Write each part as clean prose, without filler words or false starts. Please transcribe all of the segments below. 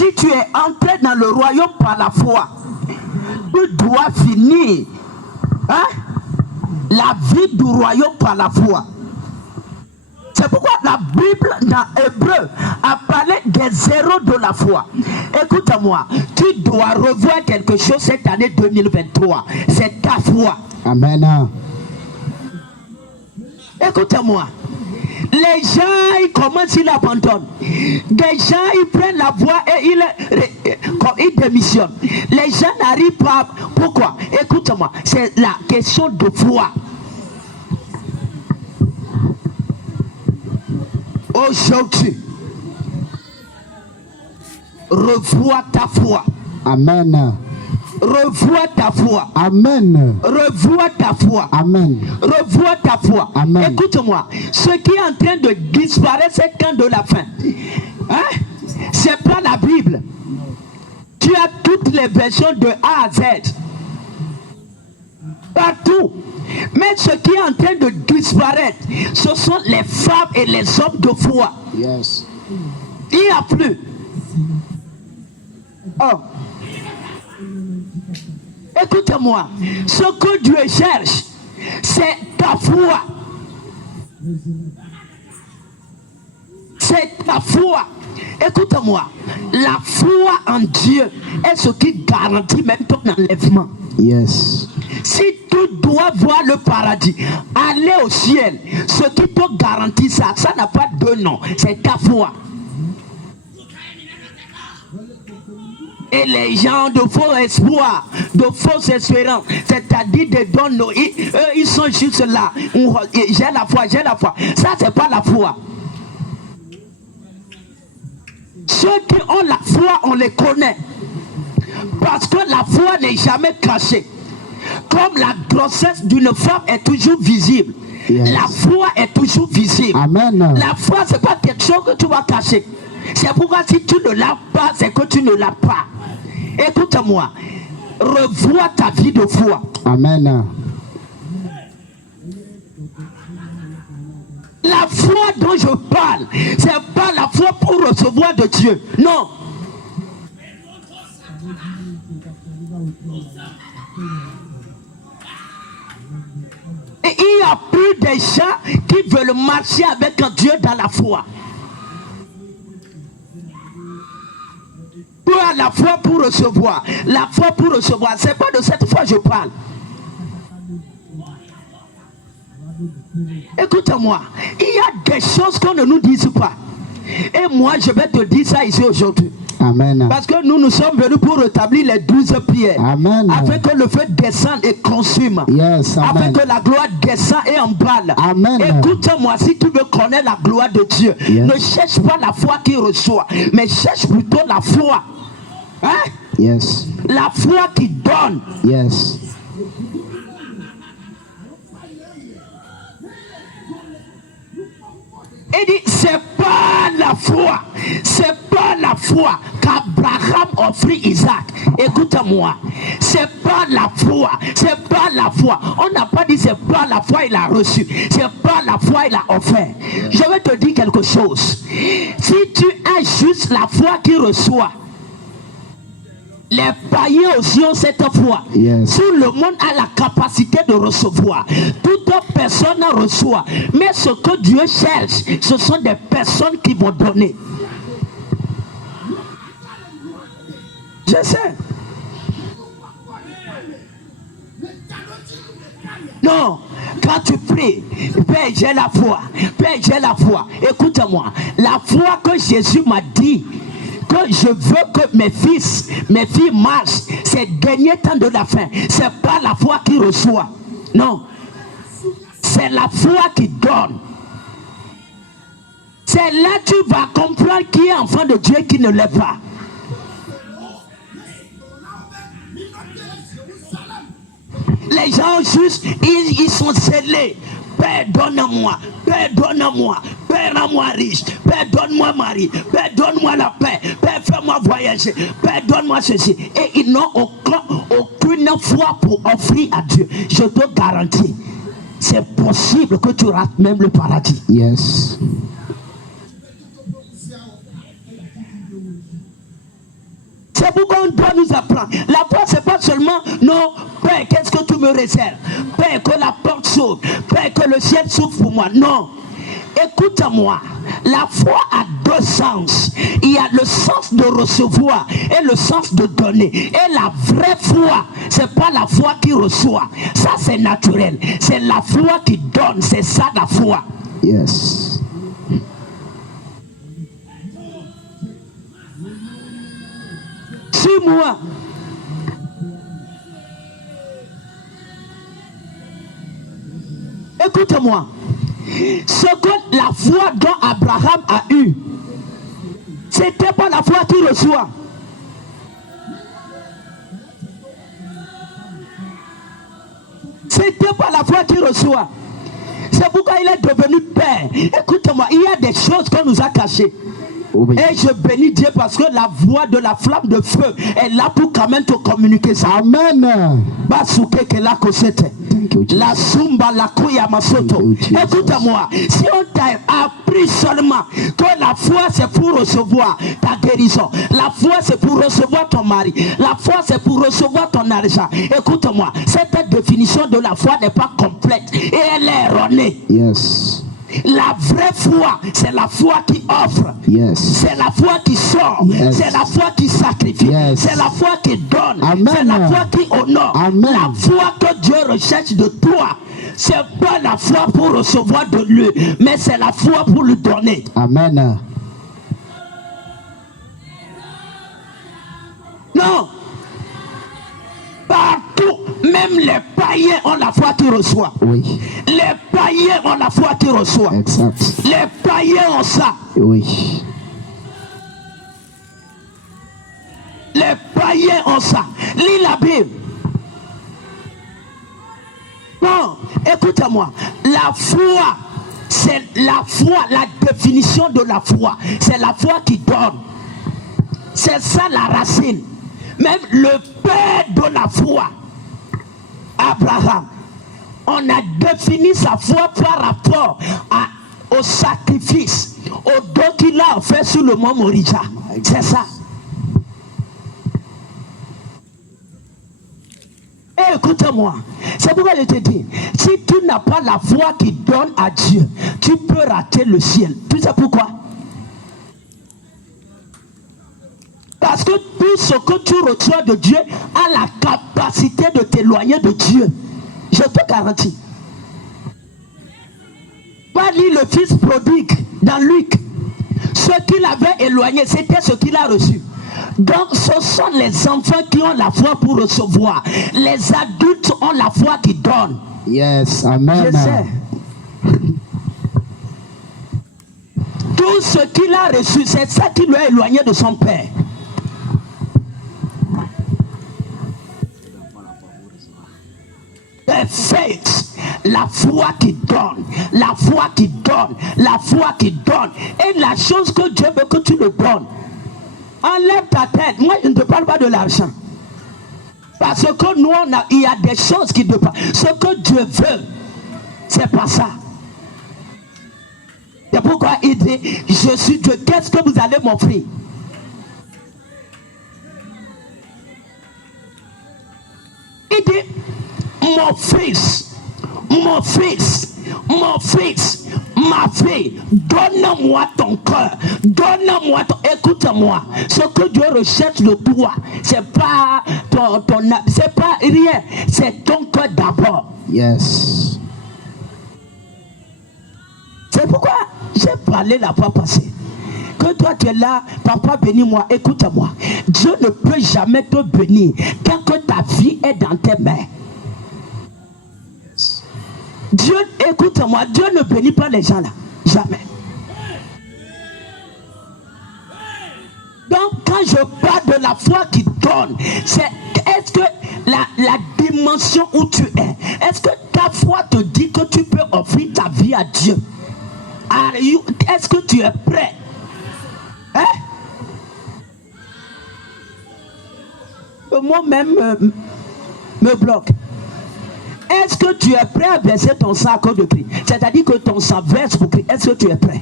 Si tu es entré dans le royaume par la foi, tu dois finir la vie du royaume par la foi. C'est pourquoi la Bible dans Hébreu a parlé des zéros de la foi. Écoute-moi, tu dois revoir quelque chose cette année 2023. C'est ta foi. Amen. Écoute-moi. Les gens, ils commencent, ils abandonnent. Des gens, ils prennent la voie et ils démissionnent. Les gens n'arrivent pas. Pourquoi? Écoute-moi, c'est la question de foi. Aujourd'hui, revois ta foi. Amen. Revois ta foi. Amen. Revois ta foi. Amen. Revois ta foi. Amen. Écoute-moi, ce qui est en train de disparaître, c'est quand de la fin. C'est pas la Bible. Tu as toutes les versions de A à Z. Partout. Mais ce qui est en train de disparaître, ce sont les femmes et les hommes de foi. Yes. Il n'y a plus. Oh. Écoute-moi, ce que Dieu cherche, c'est ta foi. C'est ta foi. Écoute-moi, la foi en Dieu est ce qui garantit même ton enlèvement. Yes. Si tu dois voir le paradis, aller au ciel, ce qui te garantit ça, ça n'a pas de nom, c'est ta foi. Et les gens de faux espoir, de fausses espérances, c'est-à-dire des dons, eux, ils sont juste là. J'ai la foi, j'ai la foi. Ça, c'est pas la foi. Ceux qui ont la foi, on les connaît. Parce que la foi n'est jamais cachée. Comme la grossesse d'une femme est toujours visible. Yes. La foi est toujours visible. Amen. La foi, c'est pas quelque chose que tu vas cacher. C'est pourquoi si tu ne l'as pas, c'est que tu ne l'as pas. Écoute-moi, revois ta vie de foi. Amen. La foi dont je parle, c'est pas la foi pour recevoir de Dieu. Non. Et il n'y a plus de gens qui veulent marcher avec un Dieu dans la foi. Tu as la foi pour recevoir. La foi pour recevoir. C'est pas de cette foi que je parle. Écoute-moi. Il y a des choses qu'on ne nous dit pas. Et moi, je vais te dire ça ici aujourd'hui. Amen. Parce que nous sommes venus pour rétablir les 12 pierres. Amen. Afin que le feu descende et consume. Yes, afin que la gloire descende et emballe. Amen. Écoute-moi, si tu veux connaître la gloire de Dieu, yes, ne cherche pas la foi qui reçoit, mais cherche plutôt la foi. Hein? Yes. La foi qui donne. Yes. Il dit, c'est pas la foi. C'est pas la foi qu'Abraham offrit Isaac. Écoute-moi. C'est pas la foi. C'est pas la foi. On n'a pas dit c'est pas la foi il a reçu. C'est pas la foi il a offert. Je vais te dire quelque chose. Si tu as juste la foi qui reçoit, les païens aussi ont cette foi. Yes. Tout le monde a la capacité de recevoir. Toute personne reçoit. Mais ce que Dieu cherche, ce sont des personnes qui vont donner. Je sais. Non, quand tu pries, Père, j'ai la foi. Père, j'ai la foi. Écoute-moi. La foi que Jésus m'a dit, que je veux que mes filles marchent, c'est dernier temps de la fin. C'est pas la foi qui reçoit. Non. C'est la foi qui donne. C'est là que tu vas comprendre qui est enfant de Dieu et qui ne l'est pas. Les gens juste, ils sont scellés. Père, donne-moi. Père, donne-moi. Père, rends-moi riche. Père, donne-moi mari. Père, donne-moi la paix. Père, fais-moi voyager. Père, donne-moi ceci. Et ils n'ont aucune foi pour offrir à Dieu. Je te garantis, c'est possible que tu rates même le paradis. Yes. C'est pourquoi on doit nous apprendre. La foi, c'est pas seulement non, Père, qu'est-ce que tu me réserves? Père, que la porte s'ouvre. Père, que le ciel s'ouvre pour moi. Non. Écoute-moi, la foi a deux sens. Il y a le sens de recevoir et le sens de donner. Et la vraie foi, c'est pas la foi qui reçoit. Ça, c'est naturel. C'est la foi qui donne. C'est ça la foi. Yes. Suis-moi. Écoute-moi. Ce que la foi dont Abraham a eu, c'était pas la foi qui reçoit. C'était pas la foi qui reçoit. C'est pourquoi il est devenu père. Écoute-moi, il y a des choses qu'on nous a cachées. Oui. Et je bénis Dieu parce que la voix de la flamme de feu est là pour quand même te communiquer ça. Amen. La sumba la kuya masoto. Écoute-moi, si on t'a appris seulement que la foi c'est pour recevoir ta guérison, la foi c'est pour recevoir ton mari, la foi c'est pour recevoir ton argent. Écoute-moi, cette définition de la foi n'est pas complète et elle est erronée. Yes. La vraie foi, c'est la foi qui offre. Yes. C'est la foi qui sort. Yes. C'est la foi qui sacrifie. Yes. C'est la foi qui donne. Amen. C'est la foi qui honore. Amen. La foi que Dieu recherche de toi, c'est pas la foi pour recevoir de lui, mais c'est la foi pour lui donner. Amen. Non. Partout, même les païens ont la foi qui reçoit. Oui. Les païens ont la foi qui reçoit. Exact. Les païens ont ça. Oui. Les païens ont ça. Lis la Bible. Non, écoute-moi. La foi, c'est la foi, la définition de la foi. C'est la foi qui donne. C'est ça la racine. Même le père de la foi, Abraham, on a défini sa foi par rapport au sacrifice, au don qu'il a offert sur le mont Moriah. C'est ça. Et écoute-moi, c'est pourquoi je te dis, si tu n'as pas la foi qui donne à Dieu, tu peux rater le ciel. Tu sais pourquoi? Parce que tout ce que tu reçois de Dieu a la capacité de t'éloigner de Dieu. Je te garantis. Pas lire le fils prodigue dans Luc. Ce qu'il avait éloigné, c'était ce qu'il a reçu. Donc ce sont les enfants qui ont la foi pour recevoir. Les adultes ont la foi qui donne. Yes, amen. Je sais. Tout ce qu'il a reçu, c'est ça qui lui a éloigné de son père. Faith, la foi qui donne, la foi qui donne, la foi qui donne. Et la chose que Dieu veut que tu le donnes, enlève ta tête. Moi je ne te parle pas de l'argent, parce que nous il y a des choses qui ne pas. Ce que Dieu veut, c'est pas ça. C'est pourquoi il dit, je suis Dieu, qu'est-ce que vous allez m'offrir? Il dit, mon fils, mon fils, mon fils, ma fille, donne-moi ton cœur, donne-moi ton... Écoute-moi, ce que Dieu recherche de toi, c'est pas c'est pas rien, c'est ton cœur d'abord. Yes. C'est pourquoi j'ai parlé la fois passée. Que toi tu es là, papa bénis-moi, écoute-moi. Dieu ne peut jamais te bénir tant que ta vie est dans tes mains. Dieu, écoute-moi, Dieu ne bénit pas les gens là, jamais. Donc quand je parle de la foi qui donne, c'est est-ce que la dimension où tu es, est-ce que ta foi te dit que tu peux offrir ta vie à Dieu? Est-ce que tu es prêt? Hein? Le mot même me bloque. Est-ce que tu es prêt à verser ton sang à cause de Christ? C'est-à-dire que ton sang verse pour Christ. Est-ce que tu es prêt?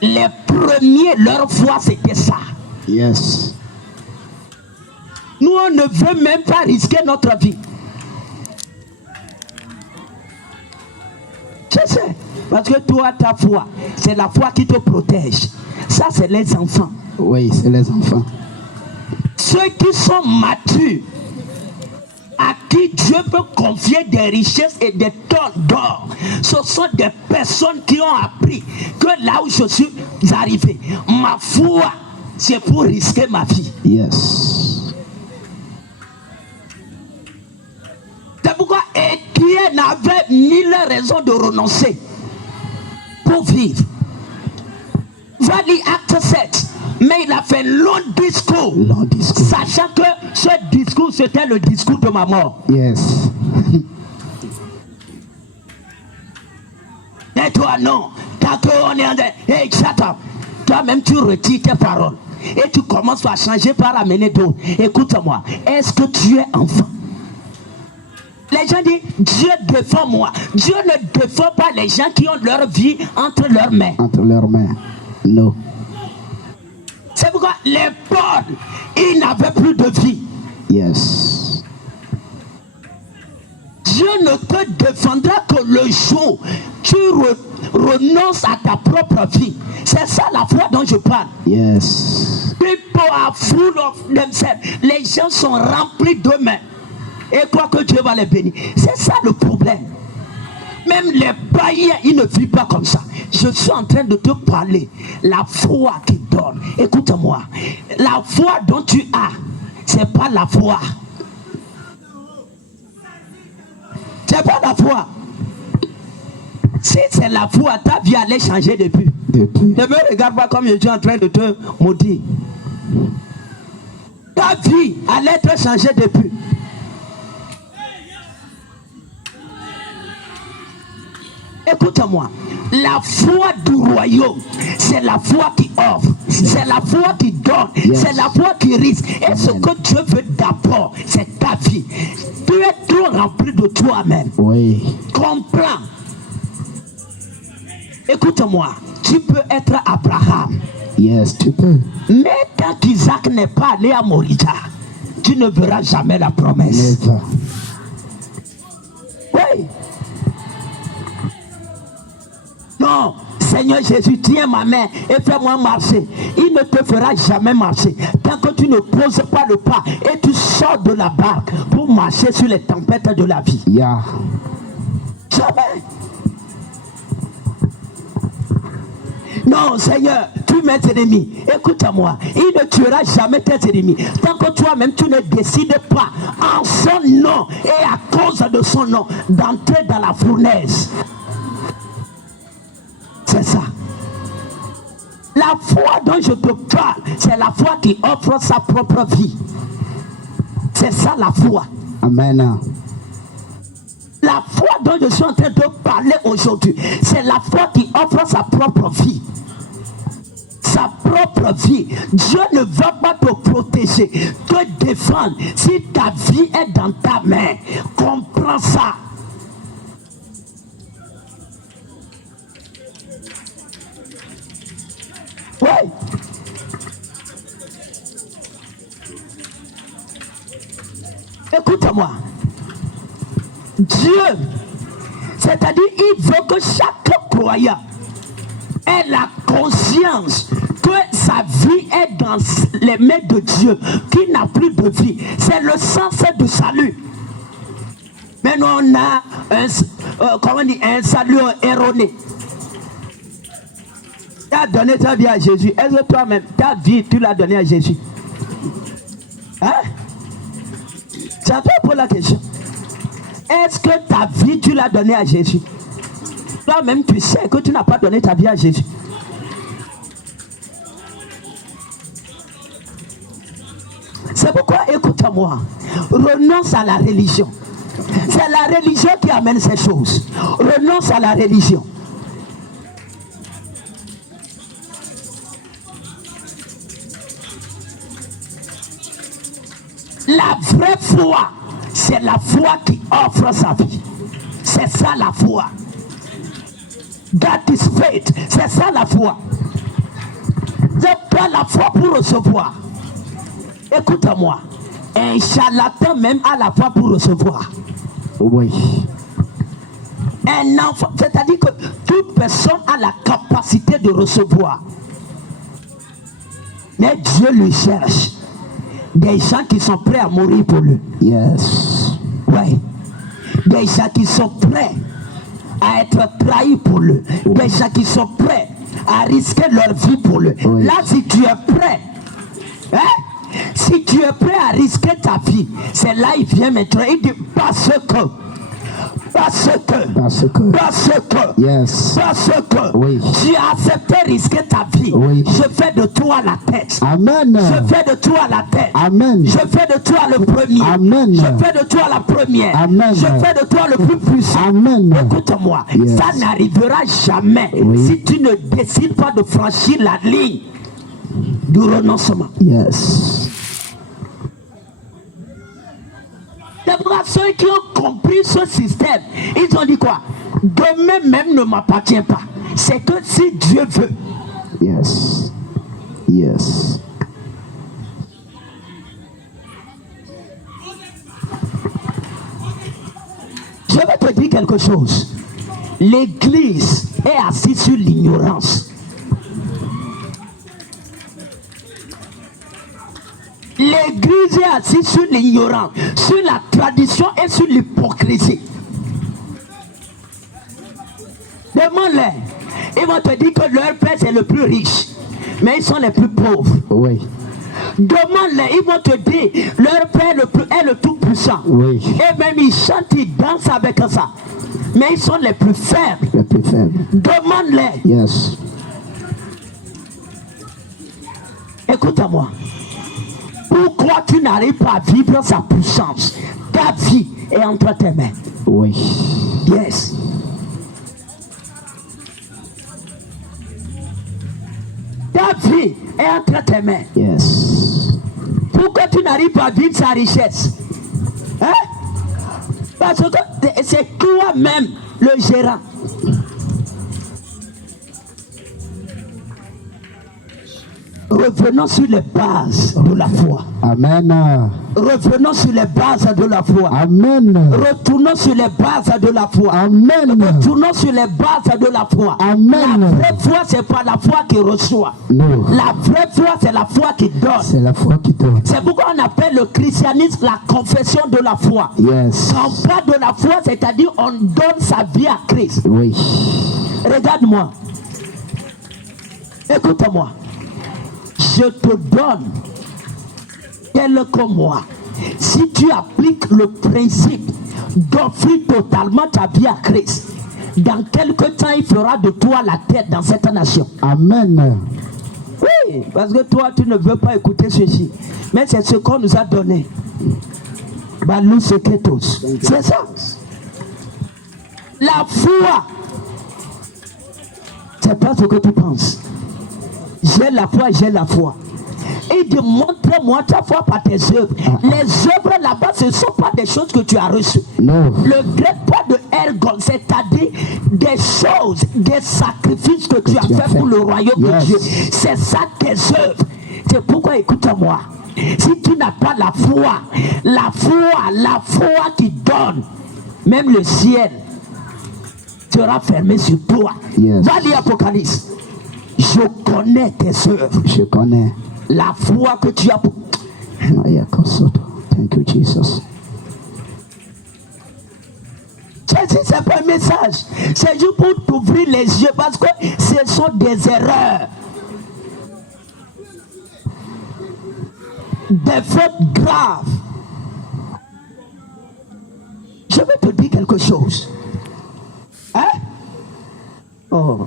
Les premiers, leur foi, c'était ça. Yes. ne veut même pas risquer notre vie. Je sais, parce que toi, ta foi, c'est la foi qui te protège. Ça, c'est les enfants. Oui, c'est les enfants. Ceux qui sont matures, à qui Dieu peut confier des richesses et des tonnes d'or, ce sont des personnes qui ont appris que là où je suis arrivé, ma foi, c'est pour risquer ma vie. Yes. C'est pourquoi Étienne avait mille raisons de renoncer pour vivre. Va lire Acte 7. Mais il a fait un long discours, sachant que ce discours c'était le discours de ma mort. Yes. Mais toi non, tant qu'on est en train, hey, shut up. Toi-même tu retires tes paroles et tu commences à changer par amener d'autres. Écoute-moi, est-ce que tu es enfant? Les gens disent, Dieu défend moi. Dieu ne défend pas les gens qui ont leur vie entre leurs mains. Entre leurs mains. Non. C'est pourquoi les Paul, ils n'avaient plus de vie. Yes. Dieu ne te défendra que le jour où tu renonces à ta propre vie. C'est ça la foi dont je parle. Yes. People are full of themselves. Les gens sont remplis d'eux-mêmes. Et croient que Dieu va les bénir. C'est ça le problème. Même les païens, ils ne vivent pas comme ça. Je suis en train de te parler. La foi qui donne. Écoute-moi. La foi dont tu as, c'est pas la foi. C'est pas la foi. Si c'est la foi, ta vie allait changer depuis. Ne me regarde pas comme je suis en train de te maudire. Ta vie allait être changée depuis. Écoute-moi, la foi du royaume, c'est la foi qui offre, c'est la foi qui donne, c'est la foi qui risque. Et ce que Dieu veut d'abord, c'est ta vie. Tu es trop rempli de toi-même. Oui. Comprends. Écoute-moi, tu peux être Abraham. Yes, tu peux. Mais tant qu'Isaac n'est pas allé à Morita, tu ne verras jamais la promesse. Never. Oui. Non, Seigneur Jésus, tiens ma main et fais-moi marcher. Il ne te fera jamais marcher tant que tu ne poses pas le pas et tu sors de la barque pour marcher sur les tempêtes de la vie. Yeah. Jamais. Non, Seigneur, tue mes ennemis. Écoute-moi, il ne tuera jamais tes ennemis tant que toi-même tu ne décides pas en son nom et à cause de son nom d'entrer dans la fournaise. C'est ça. La foi dont je te parle, c'est la foi qui offre sa propre vie. C'est ça la foi. Amen. La foi dont je suis en train de parler aujourd'hui, c'est la foi qui offre sa propre vie. Sa propre vie. Dieu ne va pas te protéger, te défendre si ta vie est dans ta main. Comprends ça. Oui. Écoute-moi. Dieu, c'est-à-dire il veut que chaque croyant ait la conscience que sa vie est dans les mains de Dieu, qu'il n'a plus de vie. C'est le sens du salut. Maintenant on a un salut erroné. Tu as donné ta vie à Jésus. Est-ce que toi-même, ta vie, tu l'as donnée à Jésus? Hein? C'est à toi pour la question. Est-ce que ta vie, tu l'as donnée à Jésus? Toi-même, tu sais que tu n'as pas donné ta vie à Jésus. C'est pourquoi, écoute-moi, renonce à la religion. C'est la religion qui amène ces choses. Renonce à la religion. La vraie foi, c'est la foi qui offre sa vie. C'est ça la foi. That is faith. C'est ça la foi. C'est pas la foi pour recevoir. Écoute-moi. Un charlatan même a la foi pour recevoir. Oui. Un enfant, c'est-à-dire que toute personne a la capacité de recevoir. Mais Dieu le cherche. Des gens qui sont prêts à mourir pour lui. Yes. Oui. Des gens qui sont prêts à être trahis pour lui. Des gens qui sont prêts à risquer leur vie pour lui. Oui. Là, si tu es prêt, hein? Si tu es prêt à risquer ta vie, c'est là il vient maintenant. Il dit parce que. Yes. Parce que oui. Tu as accepté risquer ta vie. Oui. Je fais de toi la tête. Amen. Je fais de toi la tête. Amen. Je fais de toi le premier. Amen. Je fais de toi la première. Amen. Je fais de toi le plus puissant. Amen. Écoute-moi, Yes. ça n'arrivera jamais si tu ne décides pas de franchir la ligne du renoncement. Yes. D'abord, ceux qui ont compris ce système, ils ont dit quoi? Demain même ne m'appartient pas. C'est que si Dieu veut. Yes. Yes. Je vais te dire quelque chose. L'église est assise sur l'ignorance. L'église est assise sur l'ignorance, sur la tradition et sur l'hypocrisie. Demande-les. Ils vont te dire que leur père c'est le plus riche, mais ils sont les plus pauvres. Oui. Demande-les, ils vont te dire leur père est le tout puissant. Oui. Et même ils chantent, ils dansent avec ça. Mais ils sont les plus faibles. Les plus faibles. Demande-les. Yes. Écoute-moi. Pourquoi tu n'arrives pas à vivre sa puissance? Ta vie est entre tes mains. Oui. Yes. Ta vie est entre tes mains. Yes. Pourquoi tu n'arrives pas à vivre sa richesse? Hein? Parce que c'est toi-même le gérant. Revenons sur les bases de la foi. Amen. Revenons sur les bases de la foi. Amen. Retournons sur les bases de la foi. Amen. Retournons sur les bases de la foi. Amen. La vraie foi, c'est pas la foi qui reçoit. Non. La vraie foi, c'est la foi qui donne. C'est la foi qui donne. C'est pourquoi on appelle le christianisme la confession de la foi. Yes. Quand on parle de la foi, c'est-à-dire on donne sa vie à Christ. Oui. Regarde-moi. Écoute-moi. Je te donne tel que moi. Si tu appliques le principe d'offrir totalement ta vie à Christ, dans quelque temps il fera de toi la tête dans cette nation. Amen. Oui, parce que toi tu ne veux pas écouter ceci. Mais c'est ce qu'on nous a donné. Balou Seketos. C'est ça. La foi. C'est pas ce que tu penses. J'ai la foi, j'ai la foi. Et dit, montre-moi ta foi par tes œuvres. Les œuvres là-bas, ce ne sont pas des choses que tu as reçues. Non. Le grec pas de ergon, c'est-à-dire des choses, des sacrifices que tu as fait pour le royaume de Dieu. C'est ça tes œuvres. C'est pourquoi, écoute-moi, si tu n'as pas la foi qui donne, même le ciel sera fermé sur toi. Yes. Va lire Apocalypse. Je connais tes œuvres. Je connais. La foi que tu as pour... Thank you, Jesus. C'est pas un message. C'est juste pour t'ouvrir les yeux parce que ce sont des erreurs. Des fautes graves. Je vais te dire quelque chose. Hein? Oh.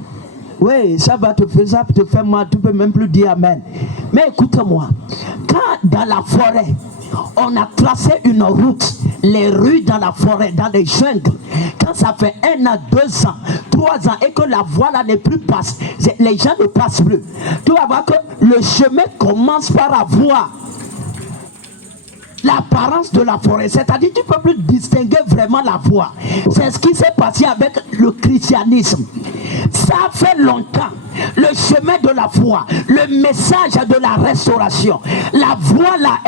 Oui, ça va te faire mal, tu peux même plus dire amen. Mais écoute-moi, quand dans la forêt, on a tracé une route, les rues dans la forêt, dans les jungles, quand ça fait 1 an, 2 ans, 3 ans, et que la voie là n'est plus passe, les gens ne passent plus, tu vas voir que le chemin commence par avoir l'apparence de la forêt, c'est-à-dire tu ne peux plus distinguer vraiment la voie. C'est ce qui s'est passé avec le christianisme. Ça fait longtemps le chemin de la foi, le message de la restauration. La voie là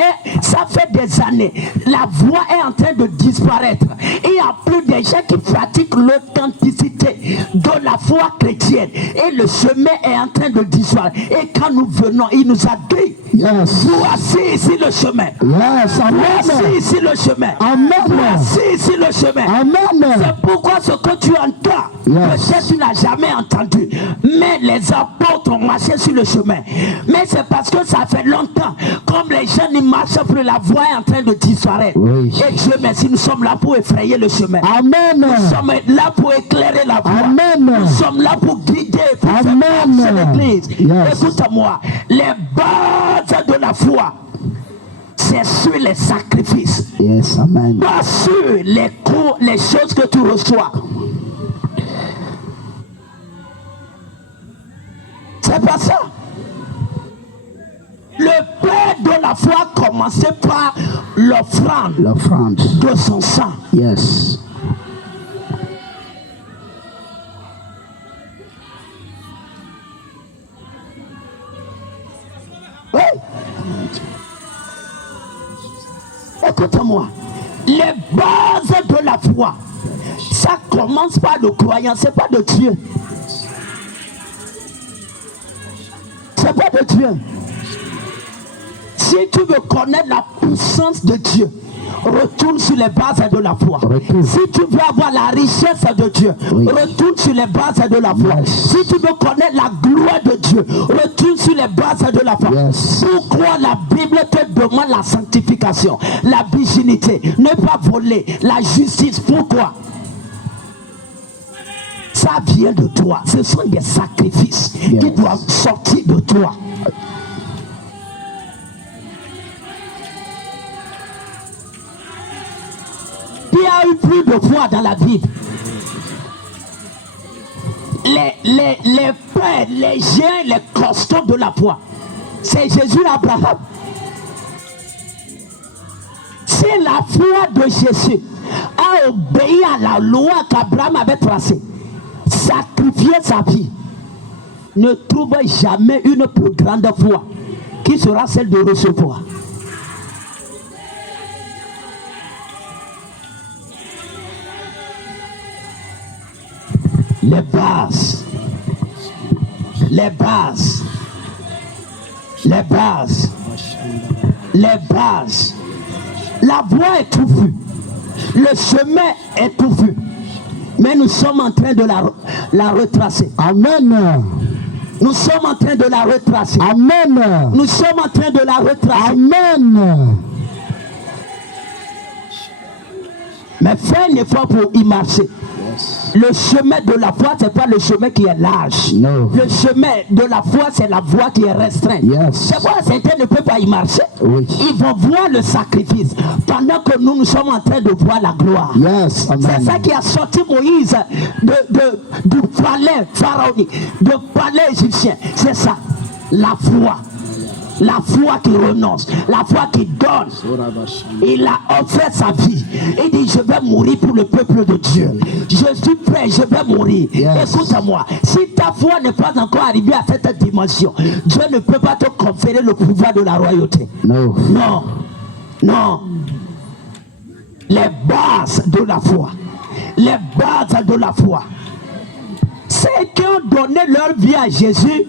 ça fait des années. La voie est en train de disparaître. Il n'y a plus de gens qui pratiquent l'authenticité de la foi chrétienne. Et le chemin est en train de disparaître. Et quand nous venons, il nous a dit, voici ici le chemin. Voici ici le chemin. Voici ici le chemin. C'est pourquoi ce que tu entends, peut-être tu n'as jamais entendu. Mais les apôtres ont marché sur le chemin. Mais c'est parce que ça fait longtemps. Comme les gens n'y marchent plus, la voie est en train de disparaître. Et Dieu merci, nous sommes là pour effrayer le chemin. Nous sommes là pour éclairer la voie. Nous sommes là pour guider, pour faire marcher l'église. Écoute-moi, les bases de la foi, c'est sur les sacrifices. Pas sur les cours, les choses que tu reçois. C'est pas ça. Le père de la foi commençait par l'offrande de son sang. Oui. Écoute-moi. Les bases de la foi, ça commence par le croyant, c'est pas de Dieu. C'est pas de Dieu. Si tu veux connaître la puissance de Dieu, retourne sur les bases de la foi. Si tu veux avoir la richesse de Dieu, retourne sur les bases de la foi. Si tu veux connaître la gloire de Dieu, retourne sur les bases de la foi. Pourquoi la Bible te demande la sanctification, la virginité, ne pas voler, la justice? Pourquoi? Ça vient de toi. Ce sont des sacrifices qui doivent sortir de toi. Il y a eu plus de foi dans la Bible. Les pères, les géants, les costauds de la foi, c'est Jésus et Abraham. C'est la foi de Jésus a obéi à la loi qu'Abraham avait tracée, sacrifier sa vie. Ne trouve jamais une plus grande foi qui sera celle de recevoir. Les bases, les bases, les bases, les bases. La voie est touffue, le chemin est touffu, mais nous sommes en train de la retracer. Amen. Nous sommes en train de la retracer. Amen. Nous sommes en train de la retracer. Amen. Mais fais un effort pour y marcher. Le chemin de la foi, c'est pas le chemin qui est large. No. Le chemin de la foi, c'est la voie qui est restreinte. C'est pourquoi certains ne peuvent pas y marcher. Ils vont voir le sacrifice pendant que nous sommes en train de voir la gloire. C'est ça qui a sorti Moïse du palais pharaonique, du palais égyptien. C'est ça, la foi. La foi qui renonce, la foi qui donne. Il a offert sa vie. Il dit, je vais mourir pour le peuple de Dieu. Je suis prêt, je vais mourir. Écoute-moi, si ta foi n'est pas encore arrivée à cette dimension, Dieu ne peut pas te conférer le pouvoir de la royauté. Non. Non. Les bases de la foi. Les bases de la foi. Ceux qui ont donné leur vie à Jésus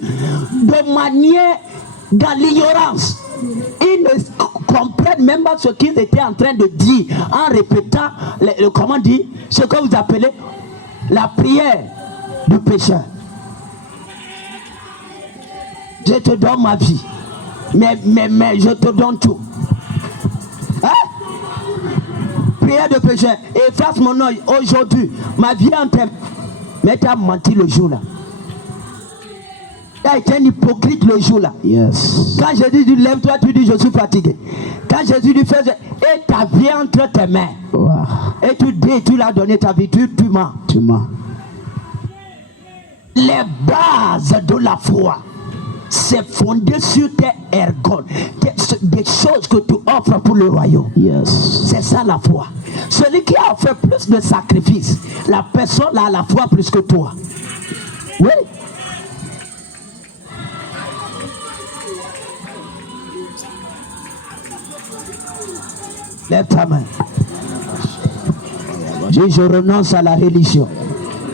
de manière dans l'ignorance, ils ne comprennent même pas ce qu'ils étaient en train de dire en répétant comment dire, ce que vous appelez la prière du pécheur. Je te donne ma vie, mais je te donne tout. Prière de pécheur, efface mon nom aujourd'hui, ma vie en terre. Mais tu as menti le jour là. Tu as été un hypocrite le jour là. Quand Jésus dit lève-toi, tu dis je suis fatigué. Quand Jésus dit fais et ta vie entre tes mains. Et tu dis, tu l'as donné ta vie, tu mens. Les bases de la foi, c'est fondé sur tes ergones, des choses que tu offres pour le royaume. C'est ça la foi. Celui qui a fait plus de sacrifices, la personne a la foi plus que toi. Oui. Lève ta main. Dis, je renonce à la religion.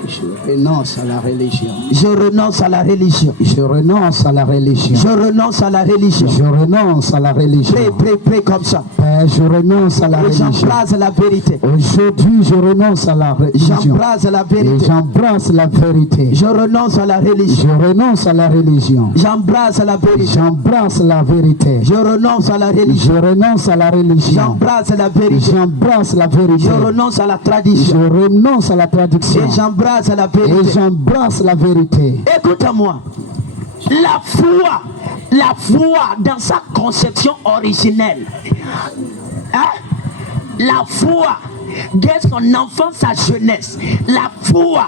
Je renonce à la religion. Je renonce à la religion. Je renonce à la religion. Je renonce à la religion. Je renonce à la religion. Prie comme ça. Père, je renonce à la religion. J'embrasse la vérité. Aujourd'hui, je renonce à la religion. J'embrasse la vérité. J'embrasse la vérité. Je renonce à la religion. Je renonce à la religion. J'embrasse la vérité. J'embrasse la vérité. Je renonce à la religion. Je renonce à la religion. J'embrasse la vérité. J'embrasse la vérité. Je renonce à la tradition. Je renonce à la tradition. Et j'embrasse la Et vérité. j'embrasse la vérité. Écoute-moi. La foi dans sa conception originelle. Hein? La foi dès son enfance, sa jeunesse. La foi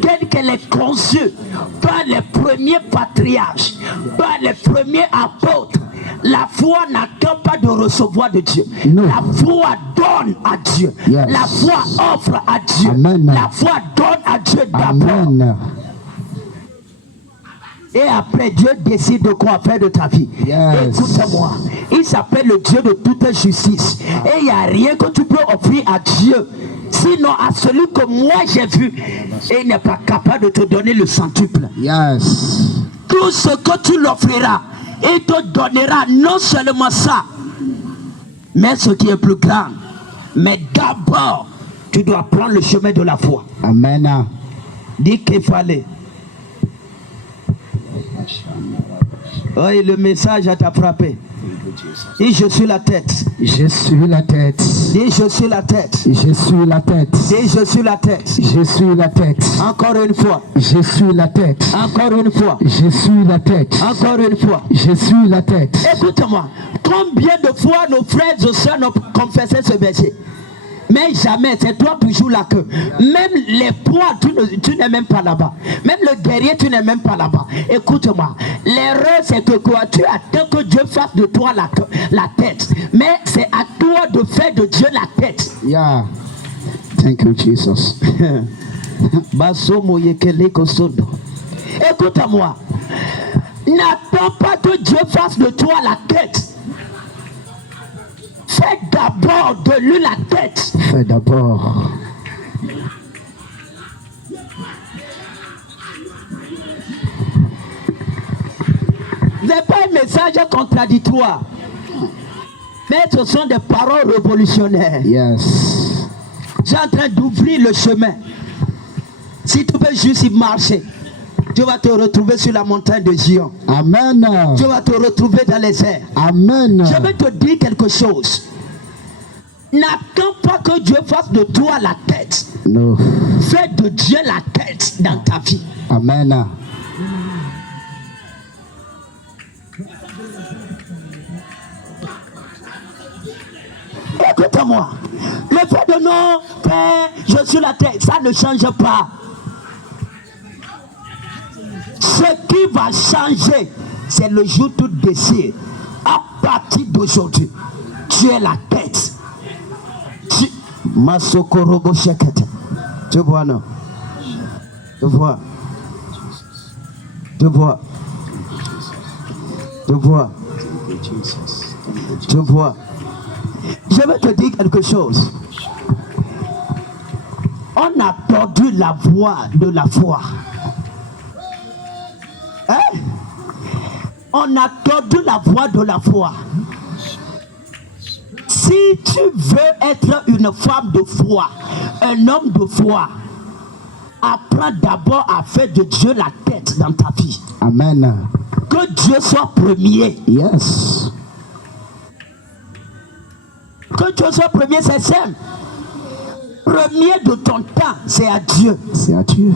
telle qu'elle est conçue par les premiers patriarches, par les premiers apôtres. La foi n'attend pas de recevoir de Dieu. No. La foi donne à Dieu. Yes. La foi offre à Dieu. Amen. La foi donne à Dieu d'abord. Amen. Et après, Dieu décide de quoi faire de ta vie. Yes. Écoute-moi. Il s'appelle le Dieu de toute justice. Et il n'y a rien que tu peux offrir à Dieu. Sinon, à celui que moi j'ai vu, et il n'est pas capable de te donner le centuple. Yes. Tout ce que tu l'offriras, il te donnera non seulement ça, mais ce qui est plus grand. Mais d'abord, tu dois prendre le chemin de la foi. Amen. Dis qu'il fallait. Oui, le message t'a frappé. Dis, je suis la tête. Je suis la tête. Dis, je suis la tête. Je suis la tête. Dis, je suis la tête. Je suis la tête. Encore une fois. Je suis la tête. Encore une fois. Je suis la tête. Encore une fois. Je suis la tête. Écoute-moi. Combien de fois nos frères et sœurs ont confessé ce verset? Mais jamais, c'est toi toujours la queue. Même les poids, tu n'es même pas là-bas. Même le guerrier, tu n'es même pas là-bas. Écoute-moi, l'erreur c'est que quoi? Tu attends que Dieu fasse de toi la tête. Mais c'est à toi de faire de Dieu la tête. Yeah. Thank you, Jesus. Écoute-moi. N'attends pas que Dieu fasse de toi la tête. Fais d'abord de lui la tête. Fais d'abord. Ce n'est pas un message contradictoire, mais ce sont des paroles révolutionnaires. Yes. J'ai en train d'ouvrir le chemin. Si tu peux juste y marcher, tu vas te retrouver sur la montagne de Zion. Amen. Tu vas te retrouver dans les airs. Amen. Je vais te dire quelque chose. N'attends pas que Dieu fasse de toi la tête. No. Fais de Dieu la tête dans ta vie. Amen. Écoute-moi. Le fait de non, Père, je suis la tête, ça ne change pas. Ce qui va changer, c'est le jour tout décide. À partir d'aujourd'hui, tu es la tête. Masokorobo Shekete. Tu vois, non? Tu vois? Tu vois? Tu vois? Tu vois? Je vais te dire quelque chose. On a perdu la voie de la foi. Hein? On a perdu la voie de la foi. Si tu veux être une femme de foi, un homme de foi, apprends d'abord à faire de Dieu la tête dans ta vie. Amen. Que Dieu soit premier. Yes. Que Dieu soit premier, c'est simple. Premier de ton temps, c'est à Dieu. C'est à Dieu.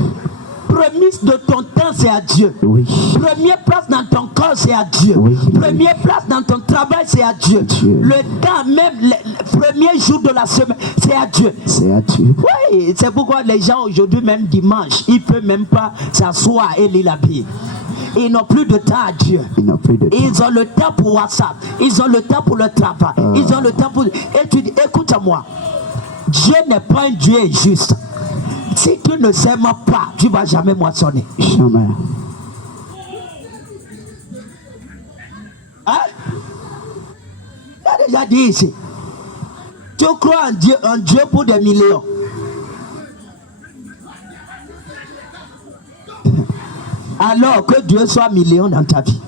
Premier de ton temps, c'est à Dieu. Oui. Première place dans ton corps, c'est à Dieu. Oui. Première place dans ton travail, c'est à Dieu. Dieu. Le temps, même le premier jour de la semaine, c'est à Dieu. C'est à Dieu. Oui, c'est pourquoi les gens aujourd'hui, même dimanche, ils ne peuvent même pas s'asseoir et lire la Bible. Ils n'ont plus de temps à Dieu. Ils n'ont plus de temps. Ils ont le temps pour WhatsApp. Ils ont le temps pour le travail. Ils ont le temps pour... Et tu dis, écoute-moi. Dieu n'est pas un Dieu injuste. Si tu ne s'aimes pas, tu ne vas jamais moissonner. Jamais. Hein? Il y a déjà dit ici. Tu crois en Dieu pour des millions. Alors que Dieu soit million dans ta vie.